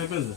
అయిపోయింది.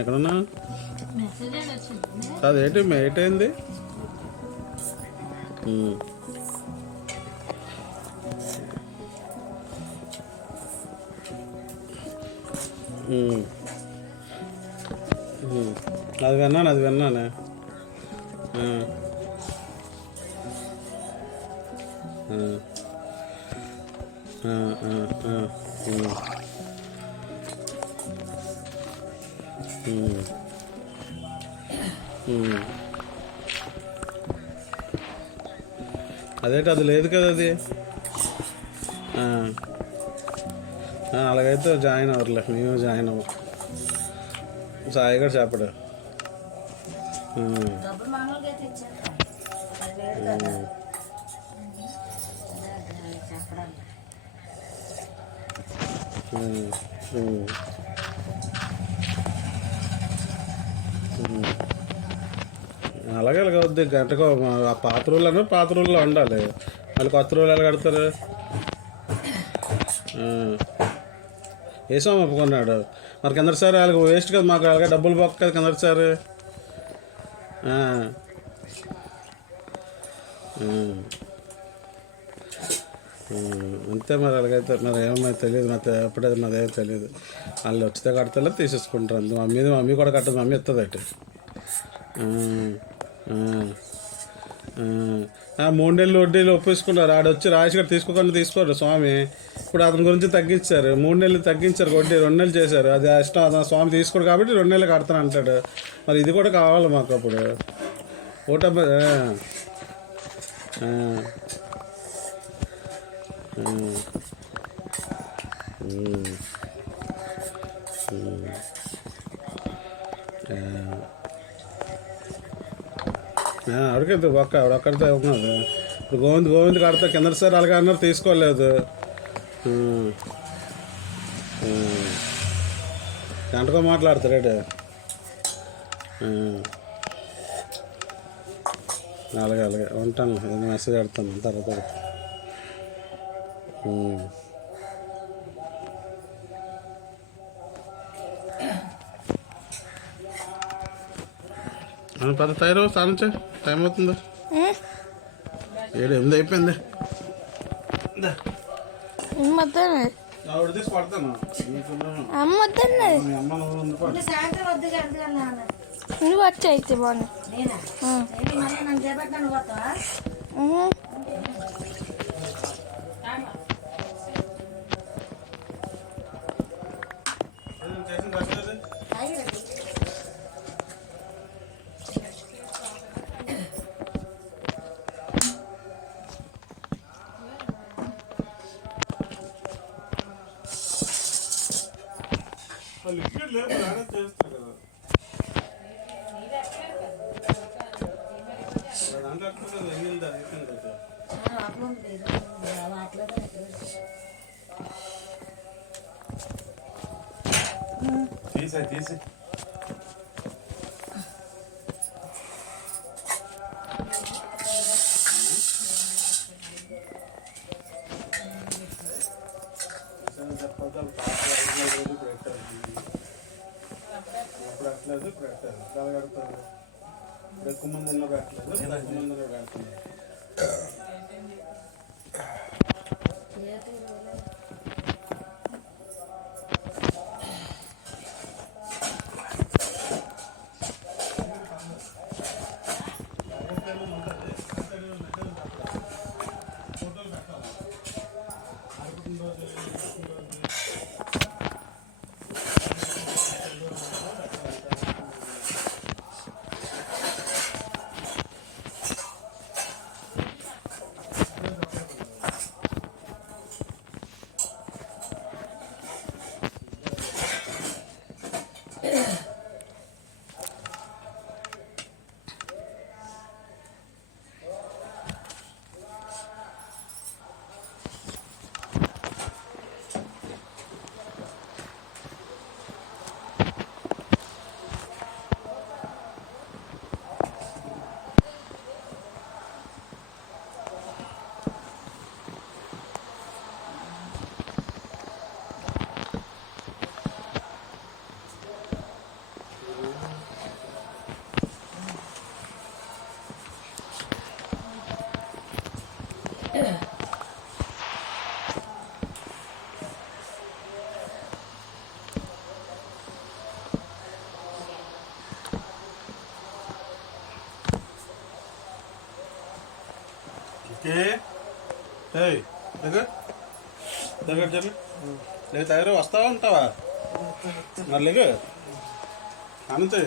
ఎక్కడున్నా అది ఏంటి ఏటైంది? అది విన్నానే. అదేంటి అది లేదు కదా అది. అలాగైతే జాయిన్ అవ్వరులే, మేము జాయిన్ అవ్వం. సాయి కూడా చెప్పడు. అలాగే అలాగ వద్దు. గంటకు ఆ పాత రూల్లో ఉండాలి. వాళ్ళు కొత్త రూల్ ఎలా కడతారు? వేసాం ఒప్పుకున్నాడు. మరి కిందటి సారి వాళ్ళకి వేస్ట్ కదా, మాకు అలాగే డబ్బులు పోక కదా కిందటి సారి. అంతే మరి. అలాగైతే మరి ఏమో తెలియదు, మరి ఎప్పుడైతే మాదేమో తెలియదు. వాళ్ళు వచ్చితే కడతాలో తీసేసుకుంటారు. అంతే. మమ్మీ కూడా కట్టదు, మమ్మీ ఎత్తది అటు. 3 నెలలు వడ్డీలు ఒప్పేసుకున్నారు. ఆడొచ్చి రాసి కూడా తీసుకోరు స్వామి. ఇప్పుడు అతని గురించి తగ్గించారు. 3 నెలలు తగ్గించారు వడ్డీ, 2 నెలలు చేశారు. అది ఇష్టం, అతను స్వామి తీసుకోడు కాబట్టి 2 నెలలు కడతాను అంటాడు. మరి ఇది కూడా కావాలి మాకు. అప్పుడు ఓటమి అడిగితే ఆవిడొక్కడితే ఉన్నది. ఇప్పుడు గోవింద్ కడతా కింద సార్ అలాగే అన్నారు, తీసుకోలేదు. గంటకో మాట్లాడతాడు. అలాగే ఉంటాను. మెసేజ్ పెడతాను తర్వాత. పెద్ద తయారు స్నానం చేయి, టైం అవుతుందా? 7 అయిపోయింది. ఆవిడ తీసి పడతాను. నువ్వు వచ్చి అయితే బాగున్నా లిక్విడ్ లేదు చేస్తారు కదా తీసే తీసి పెట్టలేదు పెట్టలేదు చాలా కడతారు ఎక్కువ మంది ఉన్న పెట్టలేదు ఎక్కువ మంది పెడుతున్నారు దగ్గర దగ్గర చెప్పి లేక దగ్గర వస్తావా ఉంటావా మరి లేక అంతే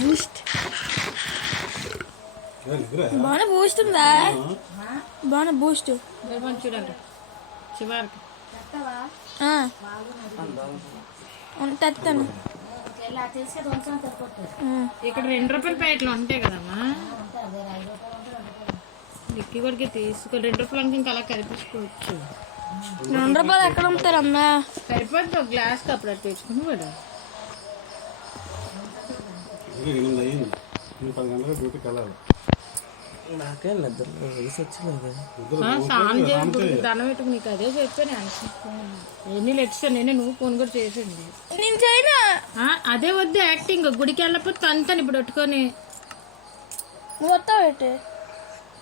బూస్ట్ బాగా బూస్ట్ ఉందా? బాగా బూస్ట్ చూడండి చివరికి తెస్తాను. ఇక్కడ 2 రూపాయల ప్యాకెట్లు ఉంటాయి కదమ్మా, లిక్కి కొడికి తీసుకో. 2 రూపాయలకి ఇంకా అలా కరిపించుకోవచ్చు. 2 రూపాయలు ఎక్కడ అమ్ముతారమ్మా? సరిపోద్ది, ఒక గ్లాస్ అప్పుడు అట్లా తెచ్చుకుని కూడా. అయింది 10 గంటలకు డ్యూటీకి వెళ్ళాలి. నాకేం లేదు వయసు వచ్చింది. స్నానం చేసి దండం పెట్టుకు నీకు అదే చెప్పాను. ఎన్ని లెట్సాను నేనే, నువ్వు ఫోన్ కూడా చేసింది. నేను చేయనా? అదే వద్దు యాక్టింగ్. గుడికి వెళ్ళకపోతే తంతాను ఇప్పుడు పెట్టుకొని. నువ్వు వస్తావు ఏంటి?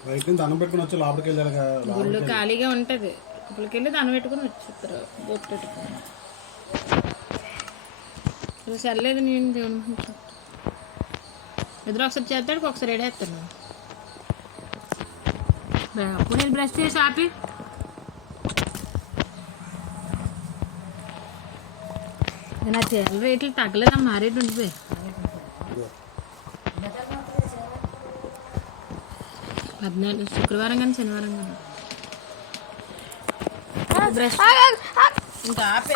బయట నుంచి దండం పెట్టుకుని వచ్చి లోపలికి వెళ్ళాలిగా. గుళ్ళు ఖాళీగా ఉంటుంది, ఇప్పటికి వెళ్ళి దండం పెట్టుకుని వచ్చేస్తారు. బొట్టు పెట్టుకుని సర్లేదు. నేను దేవుని మంచి ఎదురు ఒకసారి చేస్తాడు, ఒకసారి ఏడేస్తాను. అప్పుడు నేను బ్రష్ చేసి ఆపి నా చీరల రేట్లు తగ్గలేదా, మారేటు ఉండిపోయి. శుక్రవారం కానీ శనివారం కానీ బ్రష్ ఇంకా ఆపే.